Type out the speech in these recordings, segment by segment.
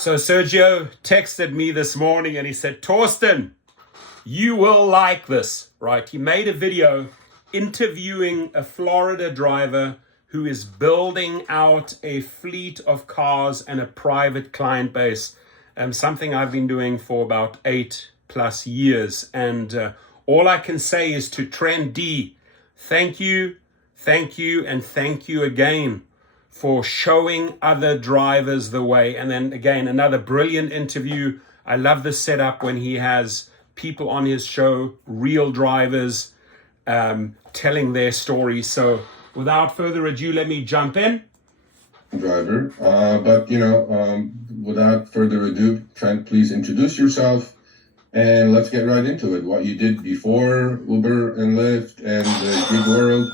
So Sergio texted me this morning and he said, Torsten, you will like this, right? He made a video interviewing a Florida driver who is building out a fleet of cars and a private client base, something I've been doing for about 8+ years. And all I can say is to Trend D, thank you, and thank you again for showing other drivers the way. And then again, another brilliant interview. I love the setup when he has people on his show, real drivers, telling their stories. So without further ado, let me jump in. Driver, without further ado, Trent, please introduce yourself and let's get right into it. What you did before Uber and Lyft and the gig world.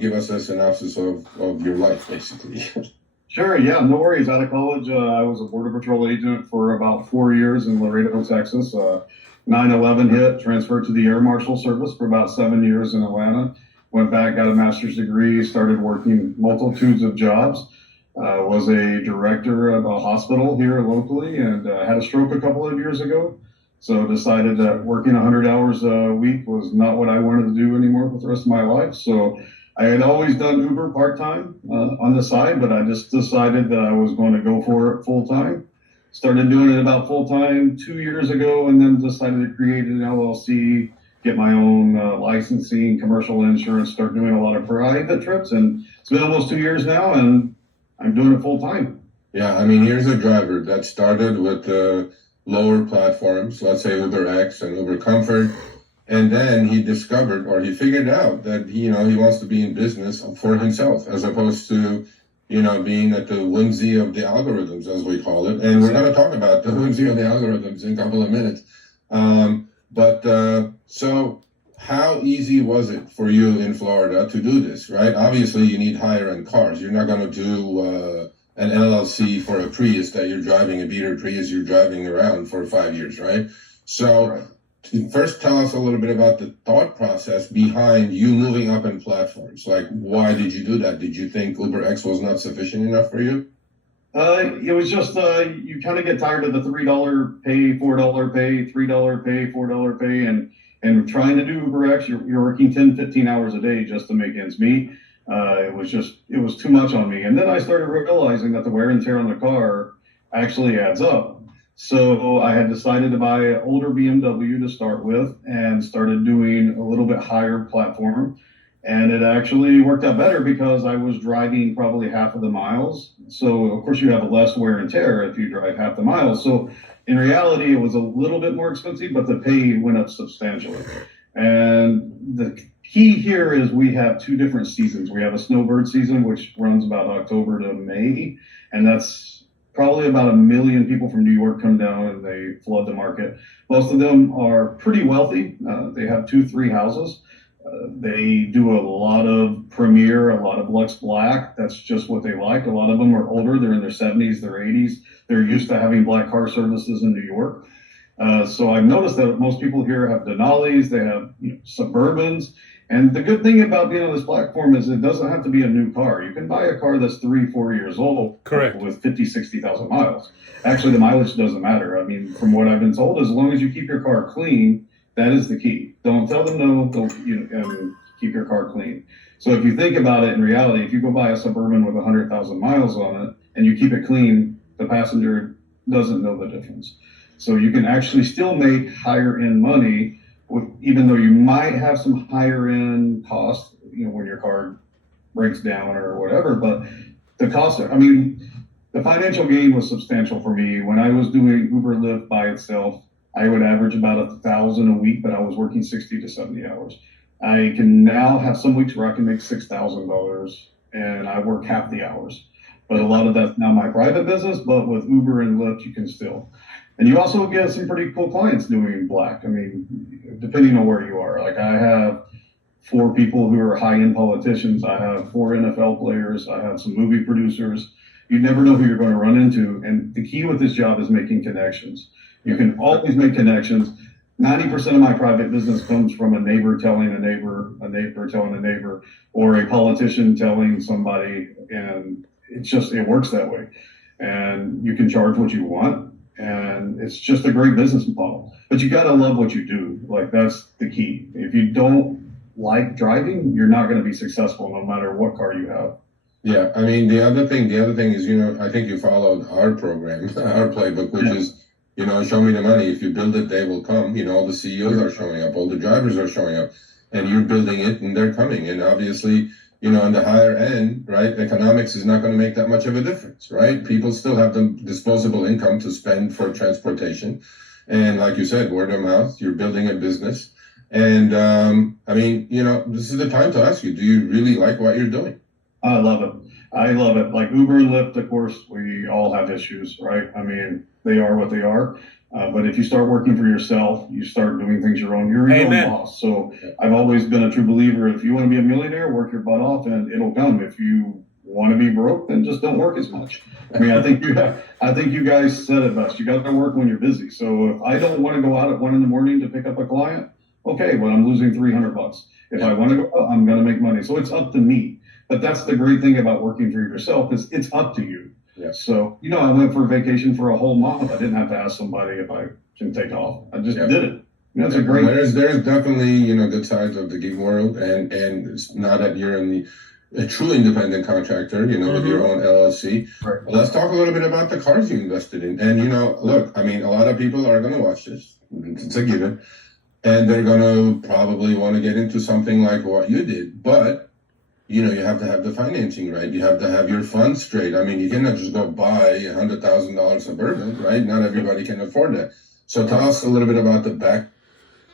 Give us a synopsis of your life, basically. Sure, yeah, no worries. Out of college, I was a Border Patrol agent for about 4 years in Laredo, Texas. 9/11 hit, transferred to the Air Marshal Service for about 7 years in Atlanta. Went back, got a master's degree, started working multitudes of jobs. Was a director of a hospital here locally and had a stroke a couple of years ago. So decided that working 100 hours a week was not what I wanted to do anymore for the rest of my life. So I had always done Uber part-time on the side, but I just decided that I was going to go for it full-time. Started doing it about full-time 2 years ago, and then decided to create an LLC, get my own licensing, commercial insurance, start doing a lot of private trips. And it's been almost 2 years now, and I'm doing it full-time. Yeah, I mean, here's a driver that started with lower platforms, let's say Uber X and Uber Comfort, and then he discovered, or he figured out that he wants to be in business for himself as opposed to being at the whimsy of the algorithms, as we call it. And we're going to talk about the whimsy of the algorithms in a couple of minutes. So how easy was it for you in Florida to do this, right? Obviously you need higher end cars. You're not going to do an LLC for a Prius that you're driving, a beater Prius you're driving around for 5 years, right? So Right. First tell us a little bit about the thought process behind you moving up in platforms. Like, why did you do that? Did you think Uber X was not sufficient enough for you? It was just, you kind of get tired of the $3 pay, $4 pay, $3 pay, $4 pay, and trying to do Uber X, you're working 10, 15 hours a day just to make ends meet. It was too much on me. And then I started realizing that the wear and tear on the car actually adds up. So I had decided to buy an older BMW to start with and started doing a little bit higher platform. And it actually worked out better because I was driving probably half of the miles. So of course you have less wear and tear if you drive half the miles. So in reality, it was a little bit more expensive, but the pay went up substantially. And the key here is we have two different seasons. We have a snowbird season, which runs about October to May, and that's probably about 1 million people from New York come down and they flood the market. Most of them are pretty wealthy. They have 2-3 houses. They do a lot of Premier, a lot of Lux Black. That's just what they like. A lot of them are older. They're in their 70s, their 80s. They're used to having black car services in New York. So I've noticed that most people here have Denali's, they have Suburbans. And the good thing about being on this platform is it doesn't have to be a new car. You can buy a car that's 3-4 years old. Correct. With 50,000-60,000 miles. Actually, the mileage doesn't matter. I mean, from what I've been told, as long as you keep your car clean, that is the key. Don't tell them no, and keep your car clean. So if you think about it in reality, if you go buy a Suburban with 100,000 miles on it and you keep it clean, the passenger doesn't know the difference. So you can actually still make higher end money even though you might have some higher end costs, when your car breaks down or whatever, but the cost, the financial gain was substantial for me. When I was doing Uber Lyft by itself, I would average about 1,000 a week, but I was working 60 to 70 hours. I can now have some weeks where I can make $6,000 and I work half the hours. But a lot of that's now my private business, but with Uber and Lyft, you can still. And you also get some pretty cool clients doing black. Depending on where you are. Like I have 4 people who are high-end politicians. I have 4 NFL players. I have some movie producers. You never know who you're going to run into. And the key with this job is making connections. You can always make connections. 90% of my private business comes from a neighbor telling a neighbor telling a neighbor, or a politician telling somebody, and it works that way. and you can charge what you want. And it's just a great business model. But you got to love what you do. Like, that's the key. If you don't like driving, you're not going to be successful no matter what car you have. Yeah, I mean, the other thing is, I think you followed our program, our playbook, which is, show me the money. If you build it, they will come. All the CEOs are showing up, all the drivers are showing up, and you're building it and they're coming. And obviously, on the higher end, right, economics is not going to make that much of a difference, right? People still have the disposable income to spend for transportation. And like you said, word of mouth, you're building a business. And I mean, this is the time to ask you, do you really like what you're doing? I love it. I love it. Like Uber and Lyft, of course, we all have issues, right? I mean, they are what they are. But if you start working for yourself, you start doing things your own, you're your own boss. So I've always been a true believer. If you want to be a millionaire, work your butt off and it'll come. If you want to be broke, then just don't work as much. I mean, I think you guys said it best. You got to work when you're busy. So if I don't want to go out at 1 a.m. to pick up a client, okay, well, I'm losing $300. If I want to go out, I'm going to make money. So it's up to me. But that's the great thing about working for yourself is it's up to you. Yeah. So, I went for vacation for a whole month. I didn't have to ask somebody if I can take off. I just did it. That's a great. There's definitely, good sides of the gig world. And it's not that you're a true independent contractor, with your own LLC. Right. Well, let's talk a little bit about the cars you invested in. And, look, I mean, a lot of people are going to watch this. It's a given. And they're going to probably want to get into something like what you did. But you have to have the financing right. You have to have your funds straight. I mean, you cannot just go buy $100,000 Suburban, right? Not everybody can afford that. So tell us a little bit about the back.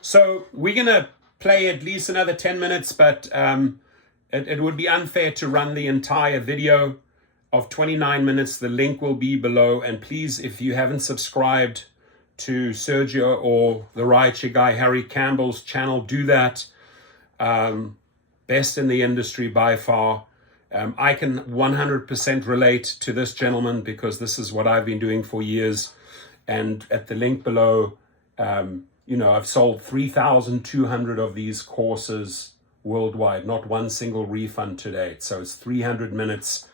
So we're going to play at least another 10 minutes, but it would be unfair to run the entire video of 29 minutes. The link will be below. And please, if you haven't subscribed to Sergio or the Rideshare guy, Harry Campbell's channel, do that. Best in the industry by far. I can 100% relate to this gentleman because this is what I've been doing for years. And at the link below, I've sold 3,200 of these courses worldwide, not one single refund to date. So it's 300 minutes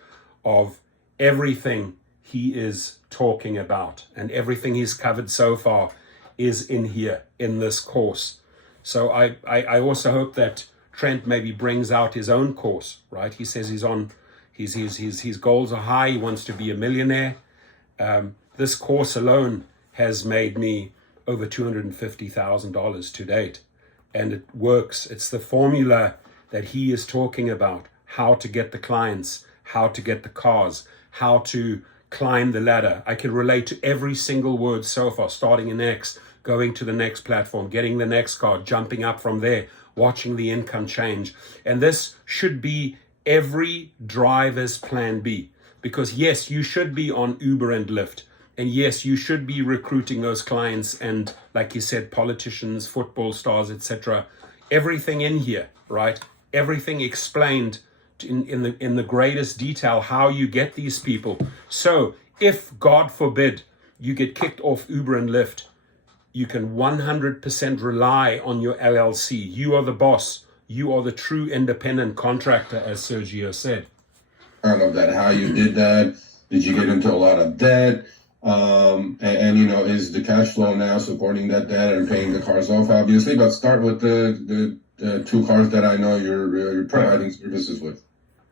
of everything he is talking about, and everything he's covered so far is in here, in this course. So I also hope that Trent maybe brings out his own course, right? He says his goals are high. He wants to be a millionaire. This course alone has made me over $250,000 to date. And it works. It's the formula that he is talking about, how to get the clients, how to get the cars, how to climb the ladder. I can relate to every single word so far, starting in X, going to the next platform, getting the next car, jumping up from there, watching the income change. And this should be every driver's plan B. Because yes, you should be on Uber and Lyft. And yes, you should be recruiting those clients and, like you said, politicians, football stars, etc. Everything in here, right? Everything explained in the greatest detail how you get these people. So if, God forbid, you get kicked off Uber and Lyft, you can 100% rely on your LLC. You are the boss. You are the true independent contractor, as Sergio said. I love that. How you did that. Did you get into a lot of debt? Is the cash flow now supporting that debt and paying the cars off, obviously? But start with the two cars that I know you're providing services with.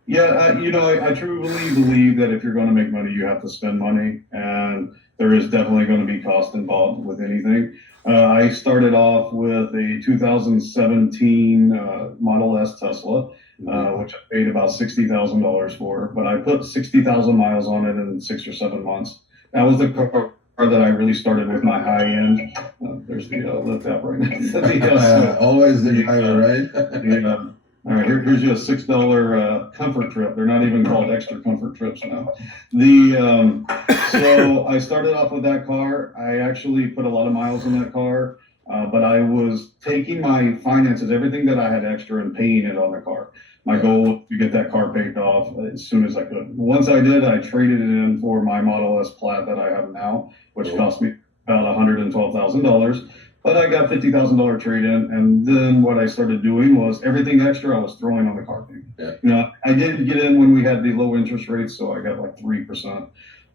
Yeah, I truly believe that if you're going to make money, you have to spend money. And there is definitely going to be cost involved with anything. I started off with a 2017 Model S Tesla, which I paid about $60,000 for. But I put 60,000 miles on it in 6 or 7 months. That was the car that I really started with my high end. There's the lift app right now. Always the driver, right? Yeah. All right, here's your $6 comfort trip. They're not even called extra comfort trips now. So I started off with that car. I actually put a lot of miles in that car, but I was taking my finances, everything that I had extra, and paying it on the car. My goal was to get that car paid off as soon as I could. Once I did, I traded it in for my Model S Plaid that I have now, which cost me about $112,000. But I got $50,000 trade in, and then what I started doing was everything extra I was throwing on the car payment. Yeah. I didn't get in when we had the low interest rates, so I got like 3%.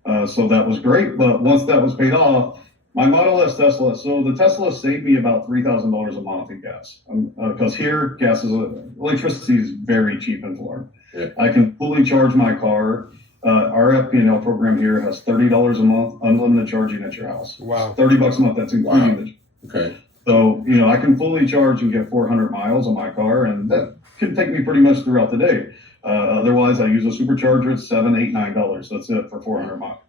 So that was great. But once that was paid off, my Model S Tesla, so the Tesla saved me about $3,000 a month in gas. Because here, electricity is very cheap in Florida. Yeah. I can fully charge my car. Our FP&L program here has $30 a month, unlimited charging at your house. Wow. $30 a month, that's including Okay. So, you know, I can fully charge and get 400 miles on my car, and that can take me pretty much throughout the day. Otherwise, I use a supercharger at $7, $8, $9. That's it for 400 miles.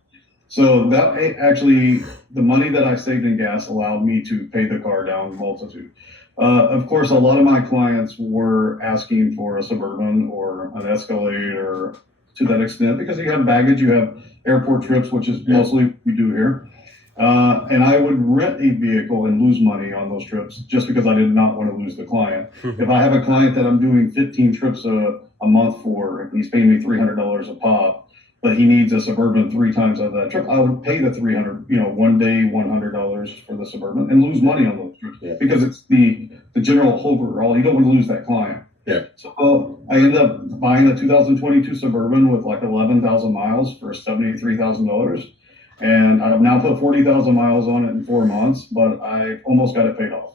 So that actually, the money that I saved in gas allowed me to pay the car down multitude. Of course, a lot of my clients were asking for a Suburban or an Escalade or to that extent, because you have baggage, you have airport trips, which is mostly what we do here. And I would rent a vehicle and lose money on those trips just because I did not want to lose the client. If I have a client that I'm doing 15 trips a month for, and he's paying me $300 a pop, but he needs a Suburban 3 times of that trip, I would pay the $300, you know, one day, $100 for the Suburban and lose money on those trips because it's the general overall. You don't want to lose that client. Yeah. So I ended up buying a 2022 Suburban with like 11,000 miles for $73,000. And I've now put 40,000 miles on it in 4 months, but I almost got it paid off.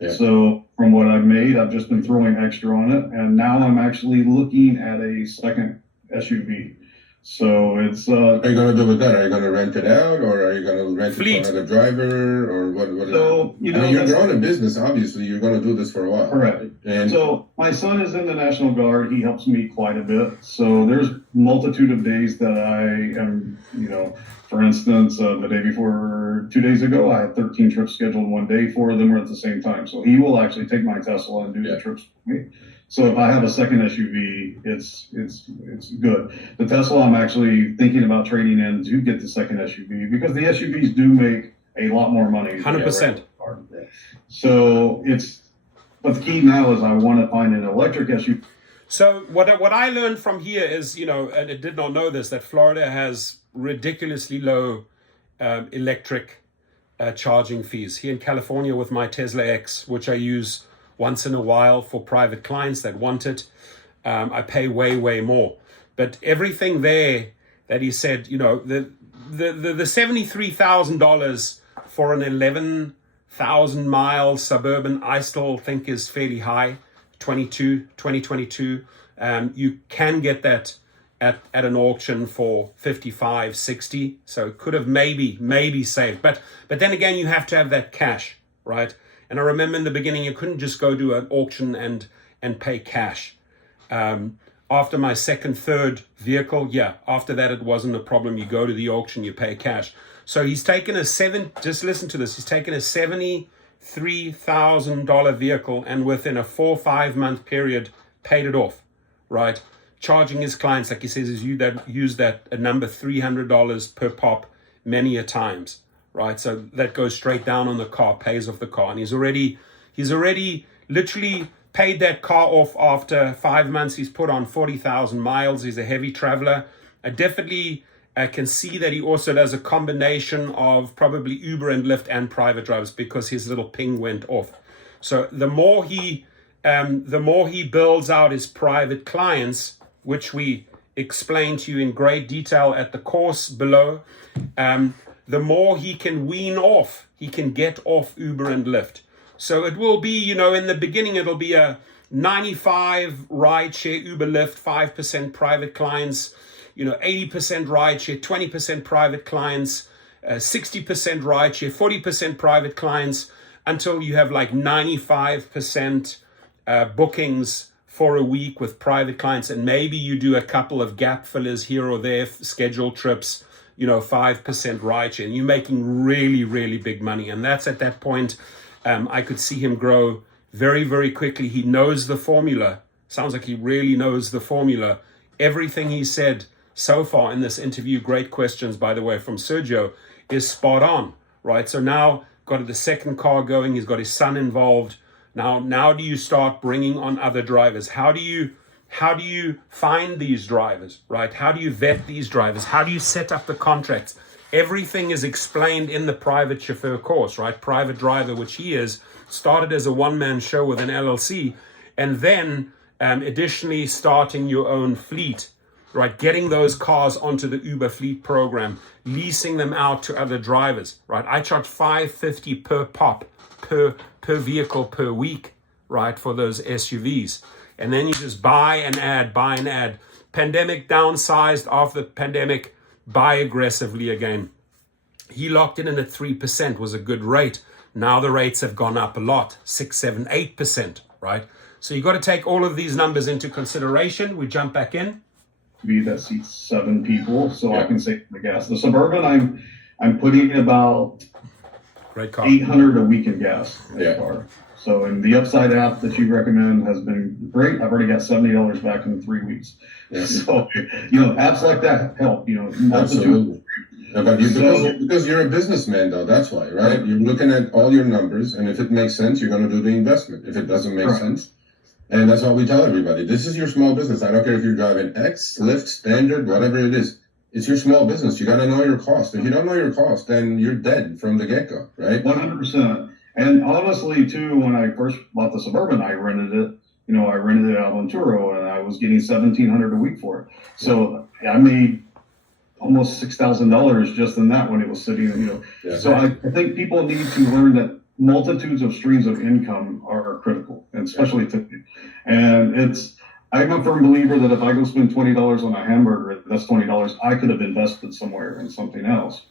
Yeah. So from what I've made, I've just been throwing extra on it. And now I'm actually looking at a second SUV. So it's... What are you going to do with that? Are you going to rent it out, or are you going to rent Fleet. it to another driver, or what? So, you know, I mean, you're growing a business, obviously. You're going to do this for a while. Correct. And so my son is in the National Guard. He helps me quite a bit. So there's multitude of days that I am, you know, for instance, the day before, 2 days ago, I had 13 trips scheduled one day. 4 of them were at the same time. So he will actually take my Tesla and do the trips for me. So if I have a second SUV, it's good. The Tesla, I'm actually thinking about trading in to get the second SUV because the SUVs do make a lot more money. 100%. So but the key now is I want to find an electric SUV. So what I learned from here is, you know, and I did not know this, that Florida has ridiculously low electric charging fees. Here in California with my Tesla X, which I use once in a while for private clients that want it, I pay way more. But everything there that he said, you know, the $73,000 for an 11,000 mile Suburban, I still think is fairly high. 2022. You can get that at an auction for 55, 60. So it could have maybe saved. But then again, you have to have that cash, right? And I remember in the beginning, you couldn't just go to an auction and pay cash. After my second, third vehicle, after that, it wasn't a problem. You go to the auction, you pay cash. So he's taken just listen to this. He's taken a $73,000 vehicle and within a 4 or 5 month period, paid it off, right? Charging his clients, like he says, is used that a number $300 per pop many a times. Right, so that goes straight down on the car, pays off the car, and he's already literally paid that car off after 5 months. He's put on 40,000 miles. He's a heavy traveler. I definitely can see that he also does a combination of probably Uber and Lyft and private drivers because his little ping went off. So the more he builds out his private clients, which we explain to you in great detail at the course below. The more he can get off Uber and Lyft. So it will be, you know, in the beginning, it'll be a 95 rideshare, Uber, Lyft, 5% private clients, you know, 80% rideshare, 20% private clients, 60% rideshare, 40% private clients, until you have like 95% bookings for a week with private clients. And maybe you do a couple of gap fillers here or there, scheduled trips, you know, 5% rideshare, and you're making really big money. And that's at that point, I could see him grow very quickly. He knows the formula. Sounds like he really knows the formula. Everything he said so far in this interview, great questions, by the way, from Sergio, is spot on, right? So now got the second car going. He's got his son involved. Now do you start bringing on other drivers? How do you find these drivers, right? How do you vet these drivers? How do you set up the contracts? Everything is explained in the private chauffeur course, right? Private driver, which he is, started as a one-man show with an LLC, and then additionally starting your own fleet right? Getting those cars onto the Uber fleet program, leasing them out to other drivers, right? I charge $5.50 per pop, per vehicle per week, right, for those SUVs. And then you just buy and add. Pandemic downsized. After the pandemic, buy aggressively again. He locked it in at 3%, was a good rate. Now the rates have gone up a lot, 6, 7, 8%, right? So you got to take all of these numbers into consideration. We jump back in. That seats 7 people, so I can save the gas. The Suburban, I'm putting about Great car. $800 a week in gas in the car. So, and the Upside app that you recommend has been great. I've already got $70 back in 3 weeks. Yes. So, apps like that help. Absolutely. But because you're a businessman, though, that's why, right? You're looking at all your numbers, and if it makes sense, you're going to do the investment. If it doesn't make sense, and that's what we tell everybody. This is your small business. I don't care if you're driving X, Lyft, Standard, whatever it is. It's your small business. You got to know your cost. If you don't know your cost, then you're dead from the get-go, right? 100%. And honestly, too, when I first bought the Suburban, I rented it. I rented it out on Turo, and I was getting $1,700 a week for it. So I made almost $6,000 just in that when it was sitting. So I think people need to learn that multitudes of streams of income are critical, and especially today. And I'm a firm believer that if I go spend $20 on a hamburger, that's $20 I could have invested somewhere in something else.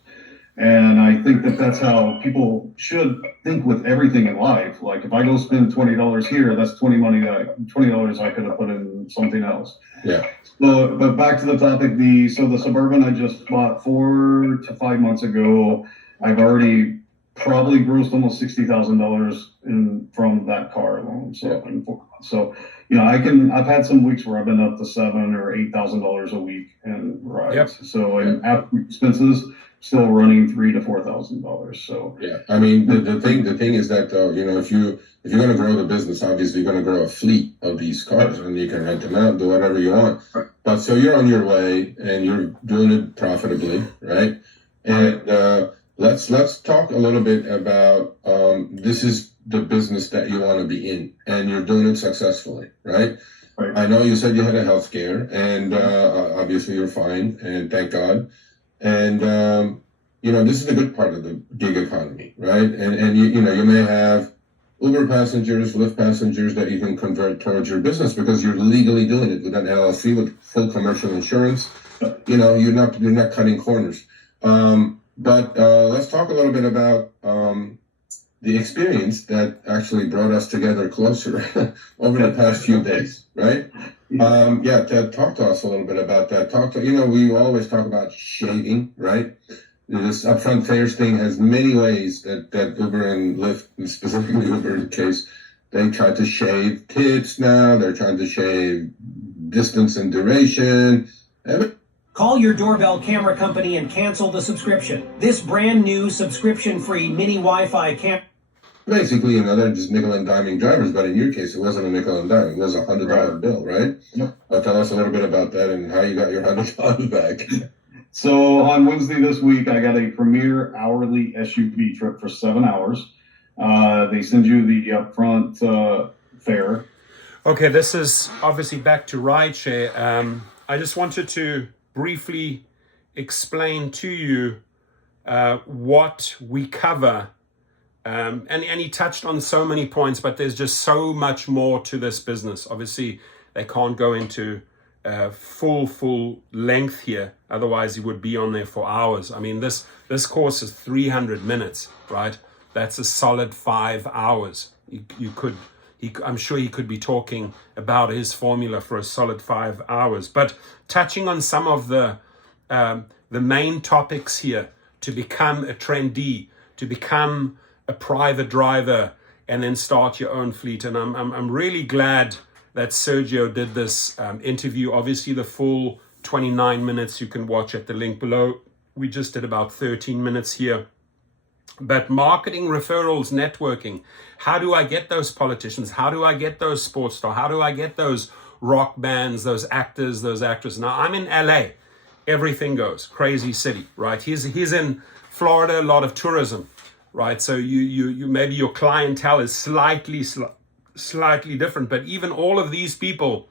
And I think that that's how people should think with everything in life. Like if I go spend $20 here, that's $20 I could have put in something else. Yeah. So, but back to the topic, the Suburban I just bought 4 to 5 months ago. I've already probably grossed almost $60,000 from that car alone. So in 4 months. So I've had some weeks where I've been up to $7,000 or $8,000 a week in rides. Yep. So and after expenses, still running $3,000 to $4,000. So I mean the thing is that though, if you're going to grow the business, obviously you're going to grow a fleet of these cars, and you can rent them out, do whatever you want. But so you're on your way and you're doing it profitably, right? And let's talk a little bit about this is the business that you want to be in, and you're doing it successfully, right? I know you said you had a health scare, and obviously you're fine, and thank God. And this is the good part of the gig economy, right? And you may have Uber passengers, Lyft passengers that you can convert towards your business because you're legally doing it with an LLC with full commercial insurance. You're not cutting corners. But let's talk a little bit about the experience that actually brought us together closer over the past few days, right? Ted, talk to us a little bit about that. We always talk about shaving, right? This upfront fares thing has many ways that Uber and Lyft, and specifically Uber in case, they try to shave tips now. They're trying to shave distance and duration. Call your doorbell camera company and cancel the subscription. This brand new subscription-free mini Wi-Fi camera. Basically, they're just nickel and diming drivers, but in your case, it wasn't a nickel and dime. It was a $100 bill, right? Yep. Tell us a little bit about that and how you got your $100 back. So on Wednesday this week, I got a Premier hourly SUV trip for 7 hours. They send you the upfront fare. Okay, this is obviously back to Rideshare. I just wanted to briefly explain to you what we cover. And he touched on so many points, but there's just so much more to this business. Obviously, they can't go into full length here. Otherwise, he would be on there for hours. I mean, this course is 300 minutes, right? That's a solid 5 hours. I'm sure he could be talking about his formula for a solid 5 hours. But touching on some of the main topics here to become a trendee, to become a private driver, and then start your own fleet. And I'm really glad that Sergio did this interview. Obviously, the full 29 minutes you can watch at the link below. We just did about 13 minutes here. But marketing, referrals, networking. How do I get those politicians? How do I get those sports stars? How do I get those rock bands, those actors, those actresses? Now, I'm in LA. Everything goes. Crazy city, right? He's in Florida, a lot of tourism, right? So you maybe your clientele is slightly different, but even all of these people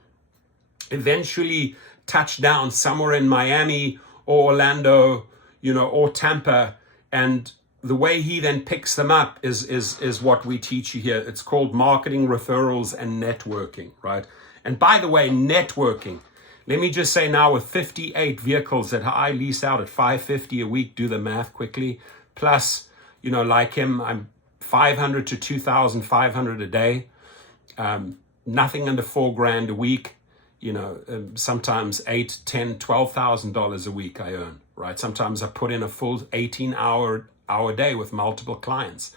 eventually touch down somewhere in Miami or Orlando, or Tampa, and the way he then picks them up is what we teach you here. It's called marketing, referrals, and networking, right? And by the way, networking, let me just say now, with 58 vehicles that I lease out at $550 a week, do the math quickly, plus, like him, I'm $500 to $2,500 a day, nothing under $4,000 a week, sometimes $8,000, $10,000, $12,000 a week I earn, right? Sometimes I put in a full 18-hour day with multiple clients.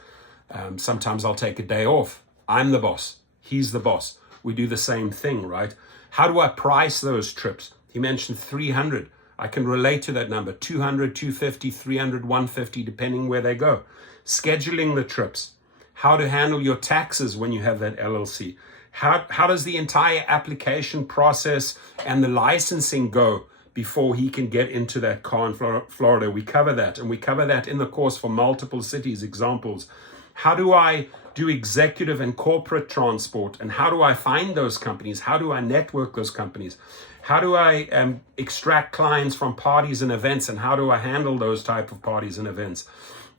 Sometimes I'll take a day off. I'm the boss. He's the boss. We do the same thing, right? How do I price those trips? He mentioned 300. I can relate to that number. 200, 250, 300, 150, depending where they go. Scheduling the trips. How to handle your taxes when you have that LLC. How does the entire application process and the licensing go before he can get into that car in Florida? We cover that, and we cover that in the course for multiple cities, examples. How do I do executive and corporate transport, and how do I find those companies? How do I network those companies? How do I extract clients from parties and events, and how do I handle those type of parties and events?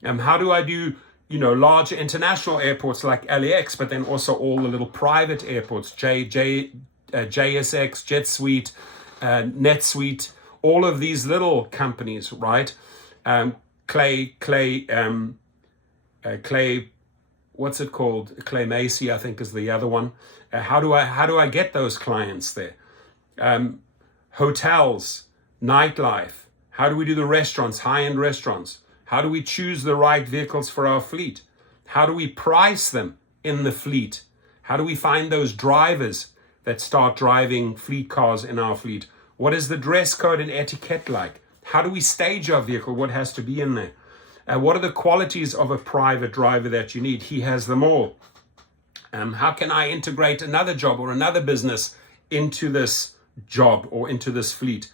How do I do larger international airports like LAX, but then also all the little private airports, JSX, JetSuite, NetSuite, all of these little companies, right? Clay, what's it called? Clay Macy, I think, is the other one. How do I get those clients there? Hotels, nightlife. How do we do the restaurants, high-end restaurants? How do we choose the right vehicles for our fleet? How do we price them in the fleet? How do we find those drivers that start driving fleet cars in our fleet? What is the dress code and etiquette like? How do we stage our vehicle? What has to be in there? What are the qualities of a private driver that you need? He has them all. How can I integrate another job or another business into this job or into this fleet?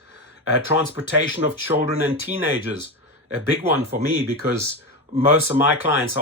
Transportation of children and teenagers. A big one for me, because most of my clients,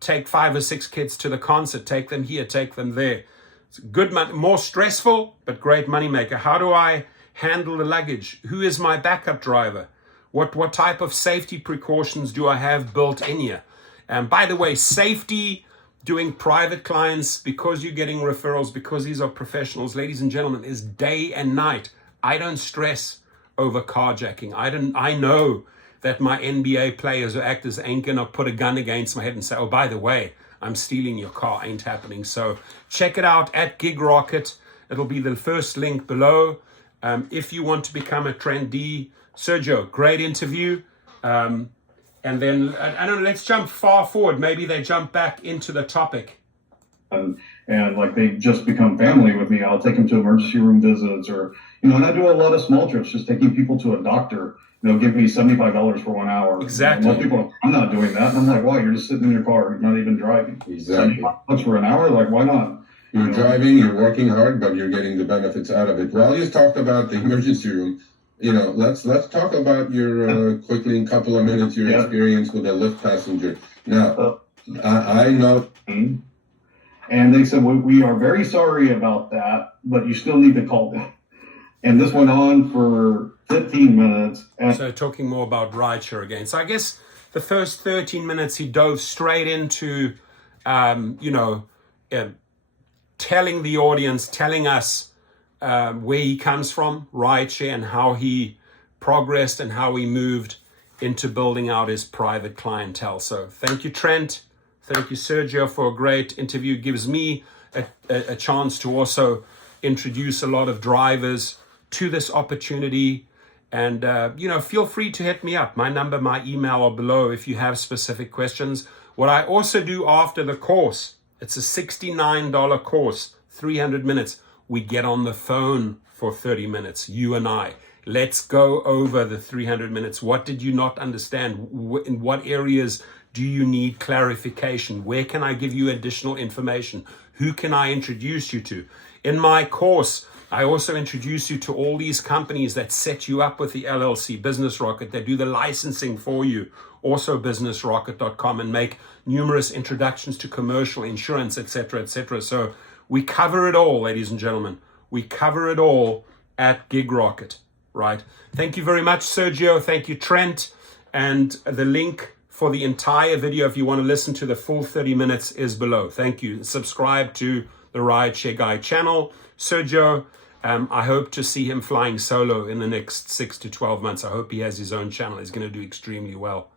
take 5 or 6 kids to the concert, take them here, take them there. It's good, more stressful, but great money maker. How do I handle the luggage? Who is my backup driver? What type of safety precautions do I have built in here? And by the way, safety, doing private clients, because you're getting referrals, because these are professionals, ladies and gentlemen, is day and night. I don't stress over carjacking. I know that my NBA players or actors ain't gonna put a gun against my head and say, oh, by the way, I'm stealing your car. Ain't happening. So check it out at Gig Rocket. It'll be the first link below. If you want to become a trendee, Sergio, great interview. And then, I don't know, let's jump far forward. Maybe they jump back into the topic. And like they just become family with me. I'll take them to emergency room visits, or, and I do a lot of small trips, just taking people to a doctor. Give me $75 for 1 hour. Exactly. Most people, I'm not doing that. And I'm like, why? You're just sitting in your car. You're not even driving. Exactly. $75 for an hour? Like, why not? You're driving, you're working hard, but you're getting the benefits out of it. Well, you talked about the emergency room. Let's talk about your, quickly in a couple of minutes, your experience with a Lyft passenger. Now, I know. And they said, we are very sorry about that, but you still need to call them. And this went on for 15 minutes. So talking more about Rideshare again. So I guess the first 13 minutes he dove straight into, telling the audience, telling us where he comes from, Rideshare, and how he progressed and how he moved into building out his private clientele. So thank you, Trent. Thank you, Sergio, for a great interview. It gives me a chance to also introduce a lot of drivers to this opportunity. And, feel free to hit me up. My number, my email are below if you have specific questions. What I also do after the course, it's a $69 course, 300 minutes. We get on the phone for 30 minutes, you and I. Let's go over the 300 minutes. What did you not understand? In what areas do you need clarification? Where can I give you additional information? Who can I introduce you to? In my course, I also introduce you to all these companies that set you up with the LLC, Business Rocket, that do the licensing for you, also businessrocket.com, and make numerous introductions to commercial insurance, etc., etc. So we cover it all, ladies and gentlemen. We cover it all at GigRocket, right? Thank you very much, Sergio. Thank you, Trent. And the link for the entire video, if you want to listen to the full 30 minutes, is below. Thank you. Subscribe to the Rideshare Guy channel. Sergio, I hope to see him flying solo in the next 6 to 12 months. I hope he has his own channel. He's going to do extremely well.